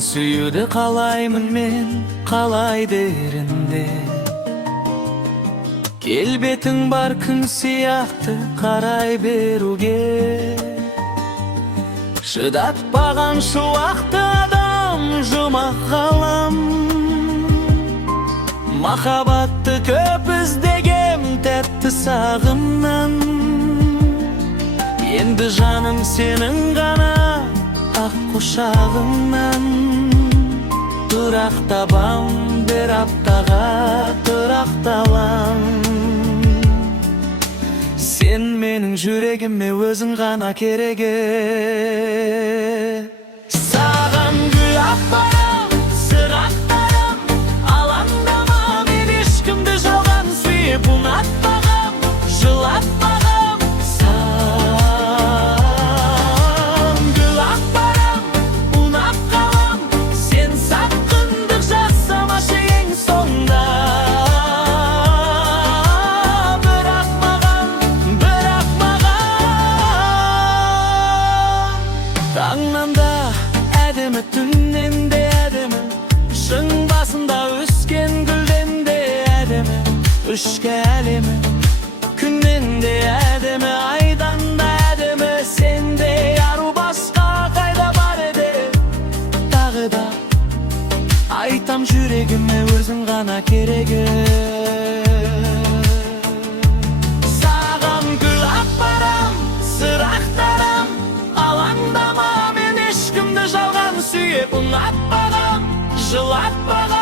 Сүюдү каалаймын мен, каалай деринде. Келбетиң бар күн сыяктуу карай берүүгө. Шыдатпаган шуакты адам жумак калам. Махабатты көп издегем тәтті сағымнан. Енді жаным сенің ғана ақ құшағыңнан. Тұрақтабам, бір аптаға тұрақталам. Сен менің жүрегіме өзің ғана керегі. Саған гүл апарам, сыр ақтарам. Алаңдама, мен ешкімді жалған сүйіп ұнатпағам, жылатпағам. Саған гүл апарам, ұнап қалам. Сен сатқындық жасамашы ең соңда. Таңнан да әдемі, түннен де әдемі, шың басында өскен гүлден де әдемі. Үшке әлемі, күннен де әдемі, айдан да әдемі. Сендей ару басқа қайда бар еді. Тағы да айтам, жүрегіме өзің ғана керегі. Саған гүл апарам, сыр ақтарам. Алаңдама, мен ешкімді жалған сүйіп ұнатпағам, жылатпағам.